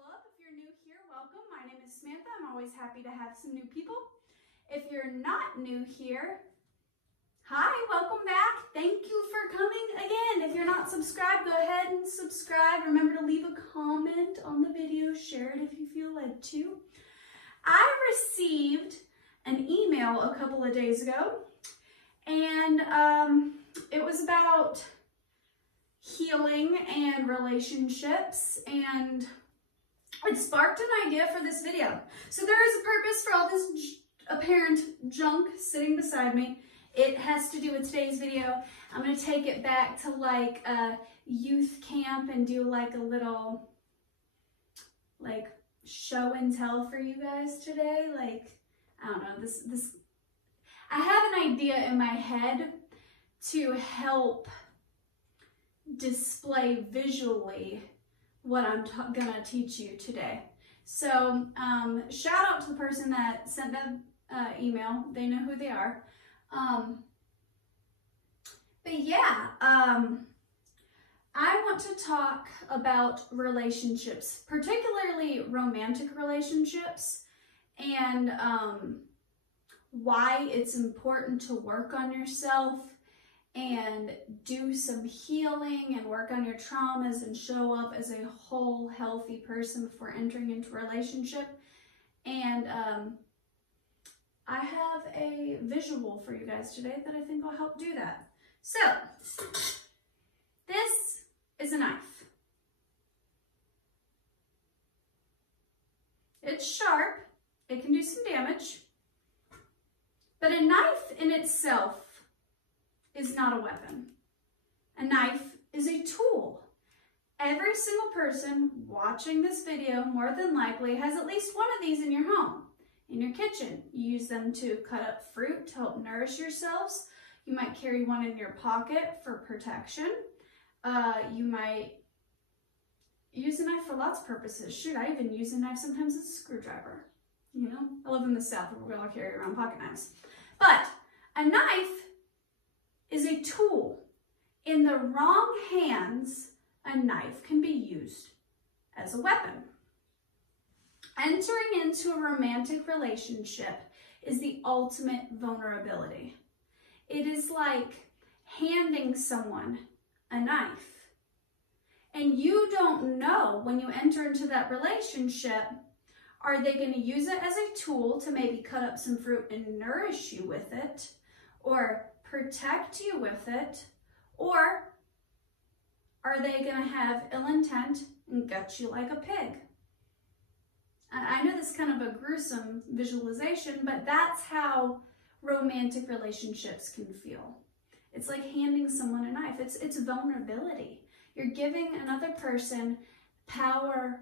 Club. If you're new here, welcome. My name is Samantha. I'm always happy to have some new people. If you're not new here, hi, welcome back. Thank you for coming again. If you're not subscribed, go ahead and subscribe. Remember to leave a comment on the video. Share it if you feel led to. I received an email a couple of days ago, and it was about healing and relationships, and it sparked an idea for this video. So there is a purpose for all this apparent junk sitting beside me. It has to do with today's video. I'm going to take it back to like a youth camp and do like a little like show and tell for you guys today. Like, I don't know, I have an idea in my head to help display visually what I'm gonna teach you today. So shout out to the person that sent that email. They know who they are. But yeah, I want to talk about relationships, particularly romantic relationships, and why it's important to work on yourself and do some healing and work on your traumas and show up as a whole healthy person before entering into a relationship. And I have a visual for you guys today that I think will help do that. So this is a knife. It's sharp, it can do some damage, but a knife in itself is not a weapon. A knife is a tool. Every single person watching this video more than likely has at least one of these in your home, in your kitchen. You use them to cut up fruit to help nourish yourselves. You might carry one in your pocket for protection. You might use a knife for lots of purposes. Shoot, I even use a knife sometimes as a screwdriver. You know, I live in the South where we all carry around pocket knives. But a knife is a tool. In the wrong hands, a knife can be used as a weapon. Entering into a romantic relationship is the ultimate vulnerability. It is like handing someone a knife. And you don't know when you enter into that relationship, are they going to use it as a tool to maybe cut up some fruit and nourish you with it, or protect you with it, or are they going to have ill intent and gut you like a pig? I know this is kind of a gruesome visualization, but that's how romantic relationships can feel. It's like handing someone a knife. It's vulnerability. You're giving another person power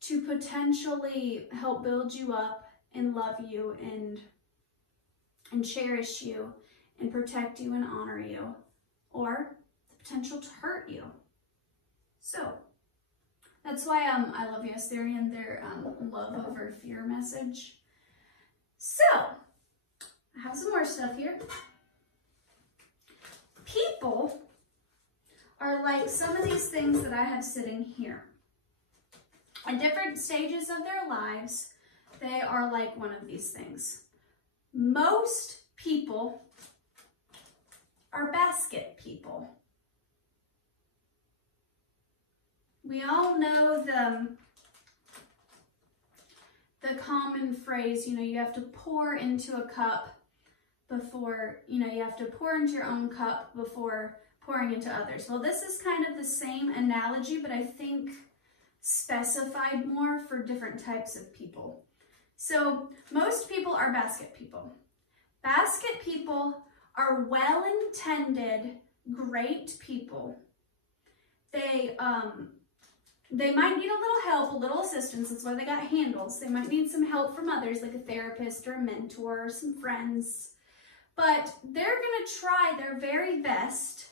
to potentially help build you up and love you and cherish you and protect you and honor you, or the potential to hurt you. So that's why I love Yes Theory and their love over fear message. So I have some more stuff here. People are like some of these things that I have sitting here. At different stages of their lives, they are like one of these things. Most people are basket people. We all know the common phrase, you know, you have to pour into a cup before, you know, you have to pour into your own cup before pouring into others. Well, this is kind of the same analogy, but I think specified more for different types of people. So most people are basket people. Basket people are well-intended, great people. They might need a little help, a little assistance. That's why they got handles. They might need some help from others, like a therapist or a mentor or some friends. But they're going to try their very best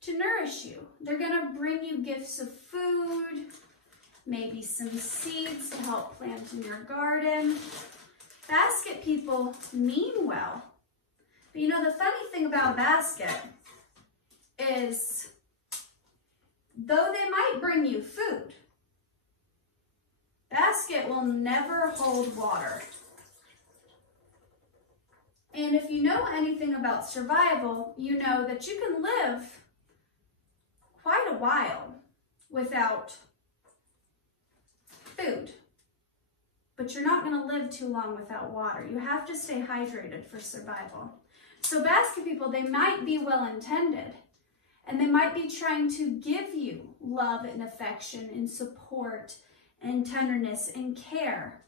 to nourish you. They're going to bring you gifts of food, maybe some seeds to help plant in your garden. Basket people mean well. But you know, the funny thing about basket is, though they might bring you food, Basket will never hold water. And if you know anything about survival, you know that you can live quite a while without food. But you're not going to live too long without water. You have to stay hydrated for survival. So basket people, they might be well-intended, and they might be trying to give you love and affection and support and tenderness and care.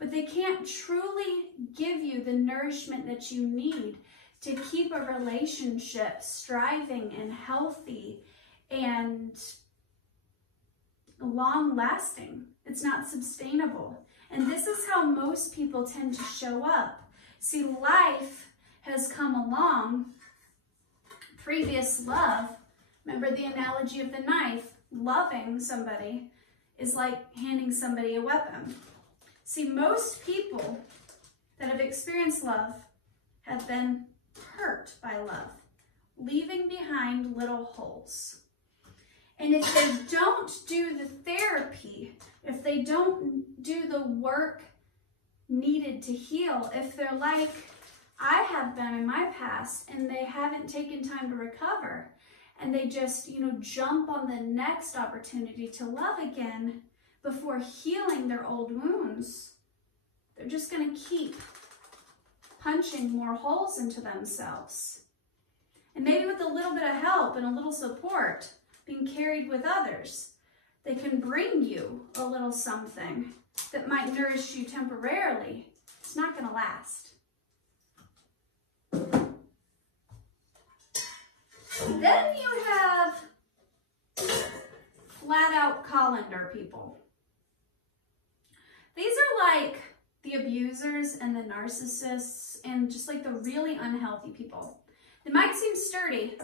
But they can't truly give you the nourishment that you need to keep a relationship striving and healthy and long-lasting. It's not sustainable. And this is how most people tend to show up. See, life has come along. Previous love, remember the analogy of the knife, loving somebody is like handing somebody a weapon. See, most people that have experienced love have been hurt by love, leaving behind little holes. And if they don't do the therapy, if they don't do the work needed to heal, if they're like I have been in my past and they haven't taken time to recover and they just, jump on the next opportunity to love again before healing their old wounds, they're just going to keep punching more holes into themselves. And maybe with a little bit of help and a little support, being carried with others, they can bring you a little something that might nourish you temporarily. It's not going to last. Then you have flat out colander people. These are like the abusers and the narcissists and just like the really unhealthy people. They might seem sturdy,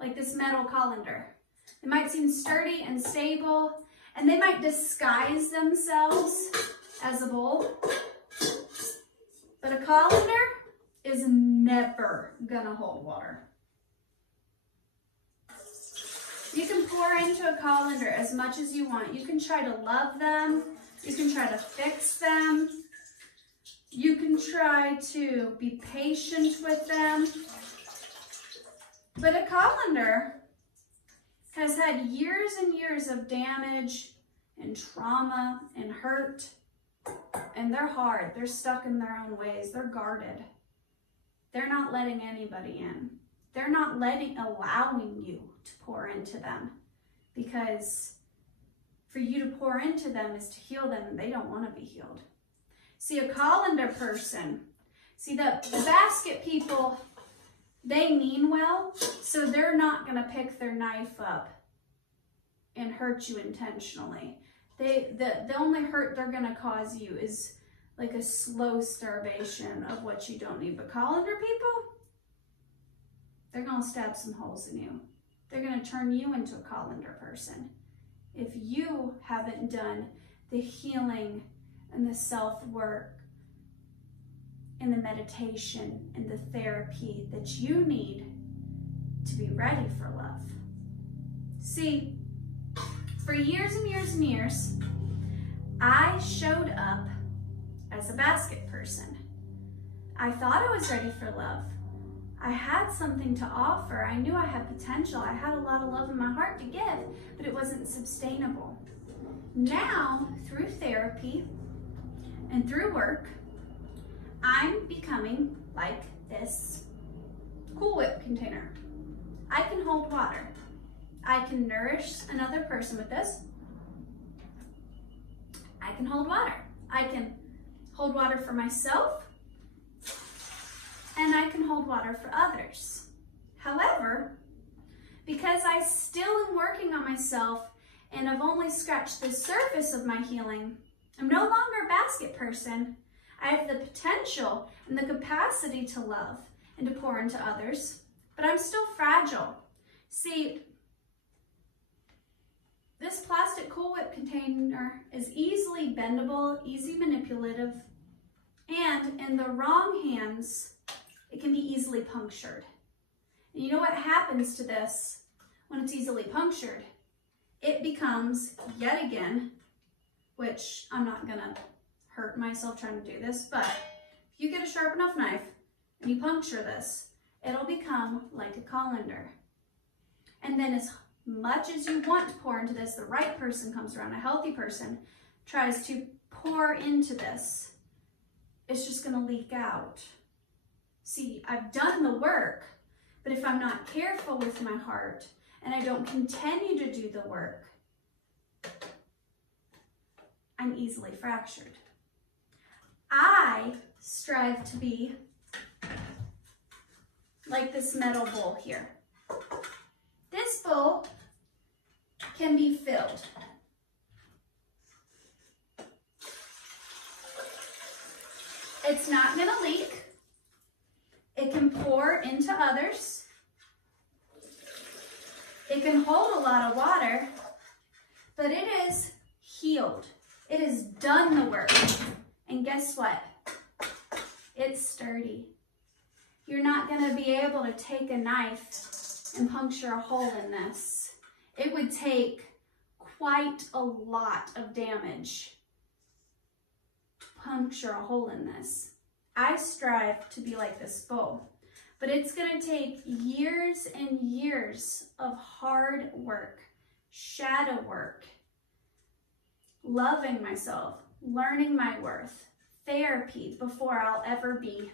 like this metal colander. They might seem sturdy and stable, and they might disguise themselves as a bull. But a colander is never gonna hold water. You can pour into a colander as much as you want. You can try to love them. You can try to fix them. You can try to be patient with them. But a colander has had years and years of damage and trauma and hurt, and they're hard. They're stuck in their own ways. They're guarded. They're not letting anybody in. They're not allowing you to pour into them, because for you to pour into them is to heal them, and they don't want to be healed. See, a colander person, see the basket people, they mean well, so they're not going to pick their knife up and hurt you intentionally. The only hurt they're going to cause you is like a slow starvation of what you don't need. But colander people, they're going to stab some holes in you. They're going to turn you into a colander person if you haven't done the healing and the self-work and the meditation and the therapy that you need to be ready for love. See, for years and years and years, I showed up as a basket person. I thought I was ready for love. I had something to offer. I knew I had potential. I had a lot of love in my heart to give, but it wasn't sustainable. Now, through therapy and through work, I'm becoming like this Cool Whip container. I can hold water. I can nourish another person with this. I can hold water. I can hold water for myself, and I can hold water for others. However, because I still am working on myself and I've only scratched the surface of my healing, I'm no longer a basket person. I have the potential and the capacity to love and to pour into others, but I'm still fragile. See, this plastic Cool Whip container is easily bendable, easy manipulative, and in the wrong hands, it can be easily punctured. And you know what happens to this when it's easily punctured? It becomes, yet again, which I'm not gonna hurt myself trying to do this, but if you get a sharp enough knife and you puncture this, it'll become like a colander. And then as much as you want to pour into this, the right person comes around, a healthy person tries to pour into this, it's just gonna leak out. See, I've done the work, but if I'm not careful with my heart and I don't continue to do the work, I'm easily fractured. I strive to be like this metal bowl here. This bowl can be filled. It's not gonna leak. It can pour into others. It can hold a lot of water, but it is healed. It has done the work. And guess what? It's sturdy. You're not gonna be able to take a knife and puncture a hole in this. It would take quite a lot of damage to puncture a hole in this. I strive to be like this bowl, but it's gonna take years and years of hard work, shadow work, loving myself, learning my worth, therapy before I'll ever be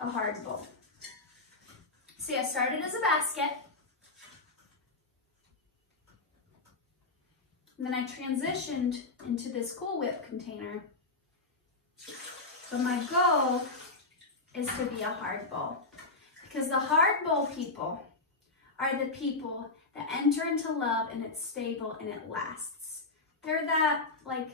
a hard bowl. See, I started as a basket, and then I transitioned into this Cool Whip container. But my goal is to be a hard bowl, because the hard bowl people are the people that enter into love and it's stable and it lasts. They're that like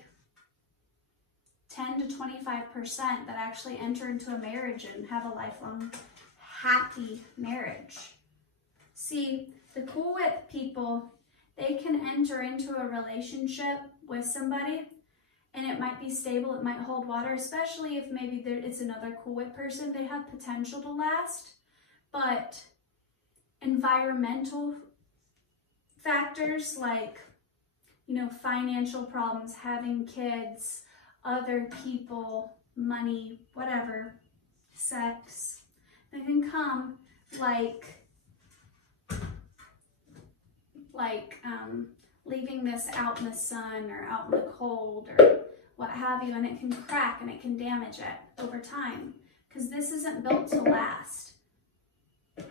10 to 25% that actually enter into a marriage and have a lifelong happy marriage. See, the Cool Whip people, they can enter into a relationship with somebody and it might be stable, it might hold water, especially if maybe it's another Cool Whip person. They have potential to last, but environmental factors like, you know, financial problems, having kids, other people, money, whatever, sex, they can come like leaving this out in the sun or out in the cold or what have you, and it can crack and it can damage it over time, because this isn't built to last.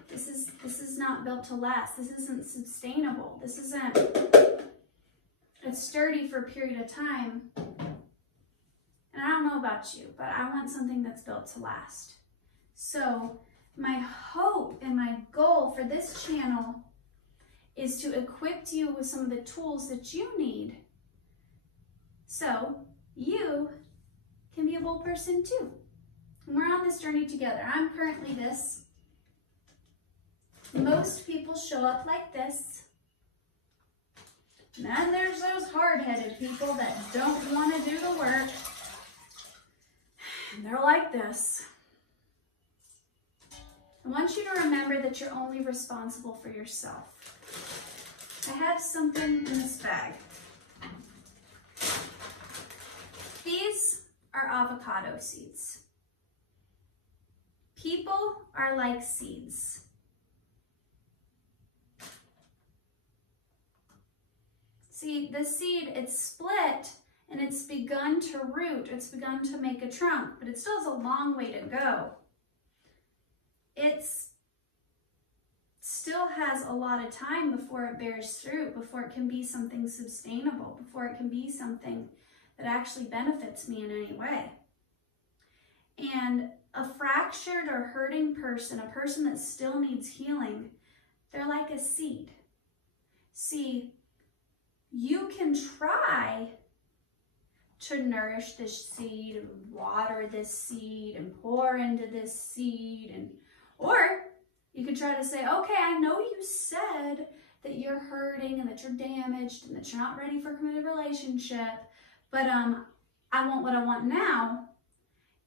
This is not built to last. This isn't sustainable. This isn't, it's sturdy for a period of time. And I don't know about you, but I want something that's built to last. So my hope and my goal for this channel is to equip you with some of the tools that you need so you can be a bold person too. And we're on this journey together. I'm currently this. Most people show up like this. And then there's those hard-headed people that don't want to do the work. And they're like this. I want you to remember that you're only responsible for yourself. I have something in this bag. These are avocado seeds. People are like seeds. See, the seed, it's split and it's begun to root. It's begun to make a trunk, but it still has a long way to go. It's still has a lot of time before it bears fruit, before it can be something sustainable, before it can be something that actually benefits me in any way. And a fractured or hurting person, a person that still needs healing, they're like a seed. See, you can try to nourish this seed and water this seed and pour into this seed, or you could try to say, okay, I know you said that you're hurting and that you're damaged and that you're not ready for a committed relationship, but I want what I want now.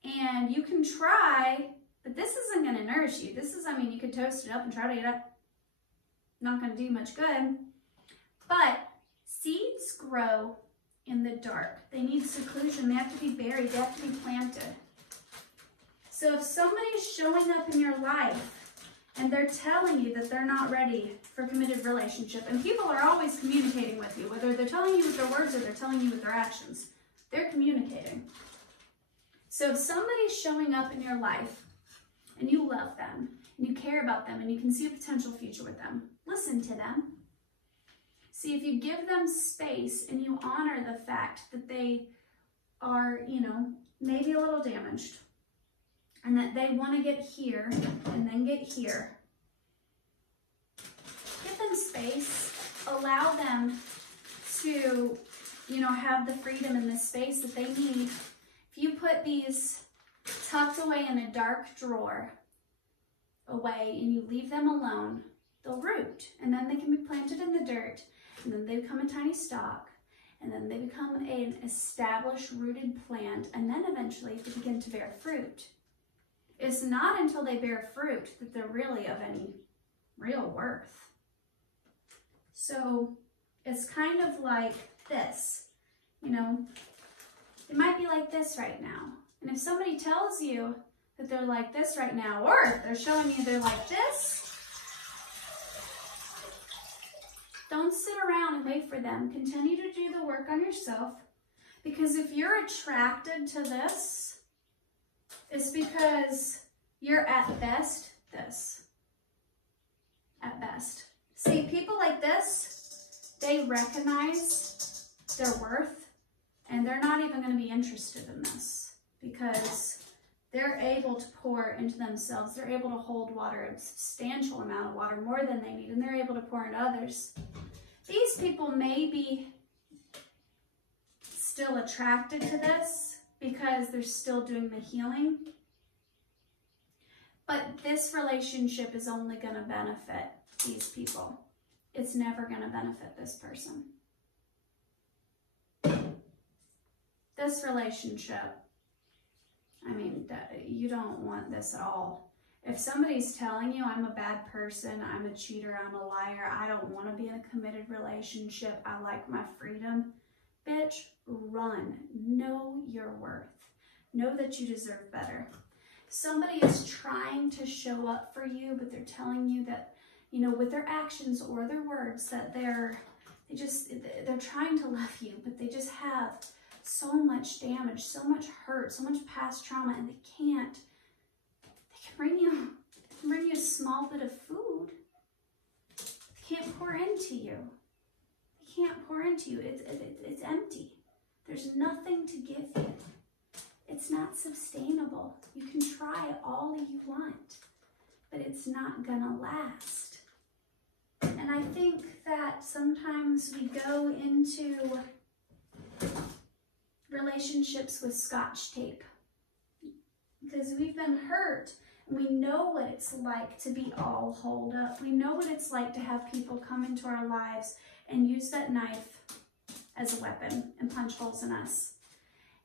And you can try, but this isn't going to nourish you. This is, I mean, you could toast it up and try to eat it. Not going to do much good. But Seeds grow in the dark. They need seclusion. They have to be buried. They have to be planted. So if somebody's showing up in your life and they're telling you that they're not ready for a committed relationship, and people are always communicating with you, whether they're telling you with their words or they're telling you with their actions, they're communicating. So if somebody's showing up in your life and you love them and you care about them and you can see a potential future with them, listen to them. See, if you give them space and you honor the fact that they are, maybe a little damaged and that they want to get here and then get here, give them space, allow them to, have the freedom and the space that they need. If you put these tucked away in a dark drawer away and you leave them alone, they'll root, and then they can be planted in the dirt, and then they become a tiny stalk, and then they become an established rooted plant, and then eventually they begin to bear fruit. It's not until they bear fruit that they're really of any real worth. So it's kind of like this, It might be like this right now. And if somebody tells you that they're like this right now, or they're showing you they're like this, don't sit around and wait for them. Continue to do the work on yourself. Because if you're attracted to this, it's because you're at best this. At best. See, people like this, they recognize their worth, and they're not even going to be interested in this because they're able to pour into themselves. They're able to hold water, a substantial amount of water, more than they need, and they're able to pour into others. These people may be still attracted to this because they're still doing the healing. But this relationship is only going to benefit these people. It's never going to benefit this person. This relationship, you don't want this at all. If somebody's telling you, I'm a bad person, I'm a cheater, I'm a liar, I don't want to be in a committed relationship, I like my freedom, bitch, run. Know your worth. Know that you deserve better. Somebody is trying to show up for you, but they're telling you that, with their actions or their words, that they're trying to love you, but they just have so much damage, so much hurt, so much past trauma, and they can bring you a small bit of food. They can't pour into you. They can't pour into you. It's empty. There's nothing to give you. It's not sustainable. You can try all you want, but it's not gonna last. And I think that sometimes we go into relationships with Scotch tape because we've been hurt and we know what it's like to be all holed up. We know what it's like to have people come into our lives and use that knife as a weapon and punch holes in us.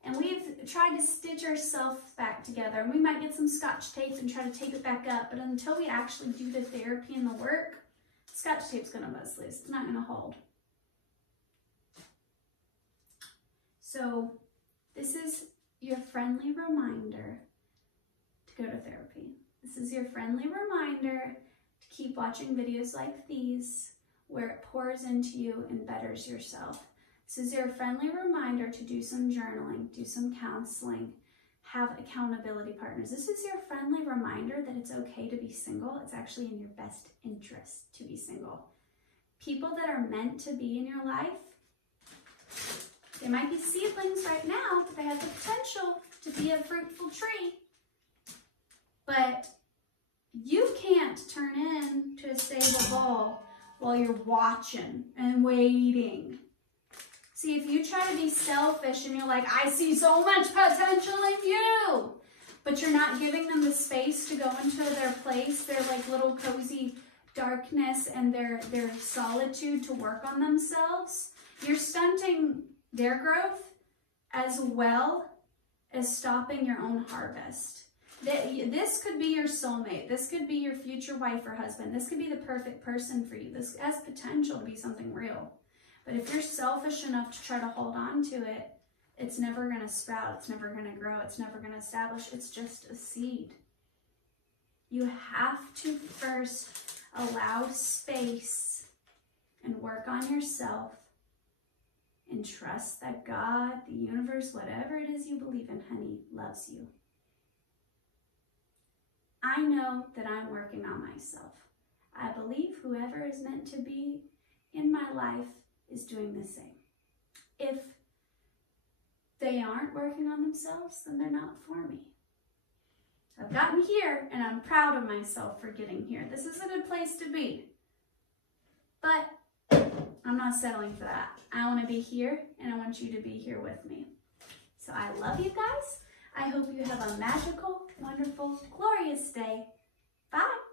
And we've tried to stitch ourselves back together. And we might get some Scotch tape and try to tape it back up, but until we actually do the therapy and the work, Scotch tape's gonna buzz loose. It's not gonna hold. So this is your friendly reminder to go to therapy. This is your friendly reminder to keep watching videos like these where it pours into you and betters yourself. This is your friendly reminder to do some journaling, do some counseling, have accountability partners. This is your friendly reminder that it's okay to be single. It's actually in your best interest to be single. People that are meant to be in your life, they might be seedlings right now, but they have the potential to be a fruitful tree. But you can't turn into a stable ball while you're watching and waiting. See, if you try to be selfish and you're like, I see so much potential in you, but you're not giving them the space to go into their place, their like little cozy darkness and their solitude to work on themselves, you're stunting their growth as well as stopping your own harvest. This could be your soulmate. This could be your future wife or husband. This could be the perfect person for you. This has potential to be something real. But if you're selfish enough to try to hold on to it, it's never going to sprout. It's never going to grow. It's never going to establish. It's just a seed. You have to first allow space and work on yourself and trust that God, the universe, whatever it is you believe in, honey, loves you. I know that I'm working on myself. I believe whoever is meant to be in my life is doing the same. If they aren't working on themselves, then they're not for me. I've gotten here, and I'm proud of myself for getting here. This is a good place to be. But I'm not settling for that. I want to be here, and I want you to be here with me. So I love you guys. I hope you have a magical, wonderful, glorious day. Bye.